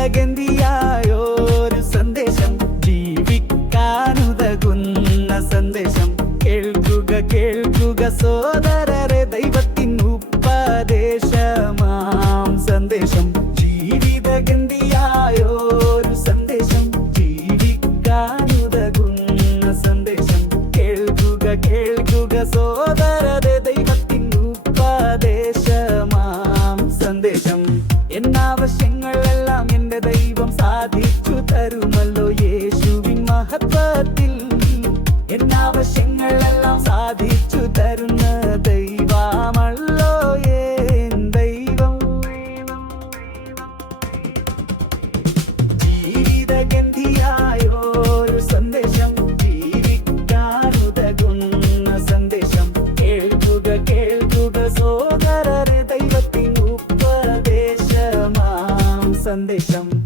ജീവിതഗന്ധിയായൊരു സന്ദേശം. ജീവിക്കാനുതകുന്ന സന്ദേശം. കേൾക്കുക കേൾക്കുക സോദരരെ ദൈവത്തിൻ ഉപദേശമാം സന്ദേശം. ജീവിതഗന്ധിയായൊരു സന്ദേശം. ജീവിക്കാനുതകുന്ന സന്ദേശം. കേൾക്കുക കേൾക്കുക സോദരരെ ദൈവത്തിൻ ഉപദേശമാം സന്ദേശം. ദൈവം സാധിച്ചു തരുമല്ലോ യേശുവിൻ മഹത്വത്തിൽ. എന്നാവശ്യങ്ങളെല്ലാം സാധിച്ചു തരുന്ന ദൈവമല്ലോ ഏൻ ദൈവം. ജീവിതഗന്ധിയായൊരു സന്ദേശം ജീവിക്കാനുതകുന്ന സന്ദേശം. കേൾക്കുക കേൾക്കുക സോദരരെ ദൈവത്തിൻ ഉപദേശമാം സന്ദേശം.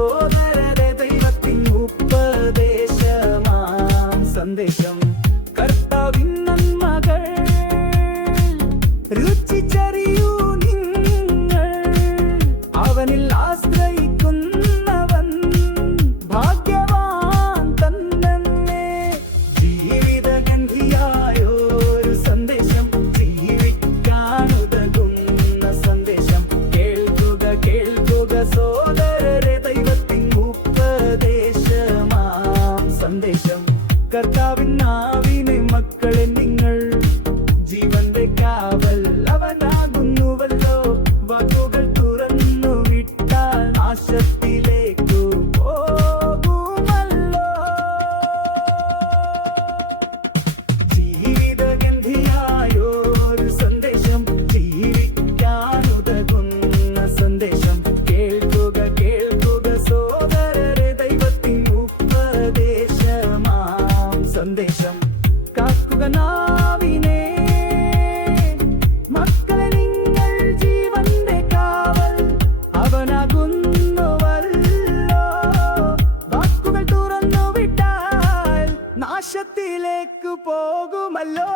കേൾക്കുക വിട്ടാൽ പോകുമല്ലോ. ജീവിതഗന്ധിയായൊരു സന്ദേശം ജീവിക്കാനുതകുന്ന സന്ദേശം. കേൾക്കുക കേൾക്കുക സോദരരെ ദൈവത്തിൻ ഉപദേശമാം സന്ദേശം. കാക്കുക നാവിനെ വാക്കുകൾ തുറന്നു വിട്ടാൽ നാശത്തിലേക്ക് പോകുമല്ലോ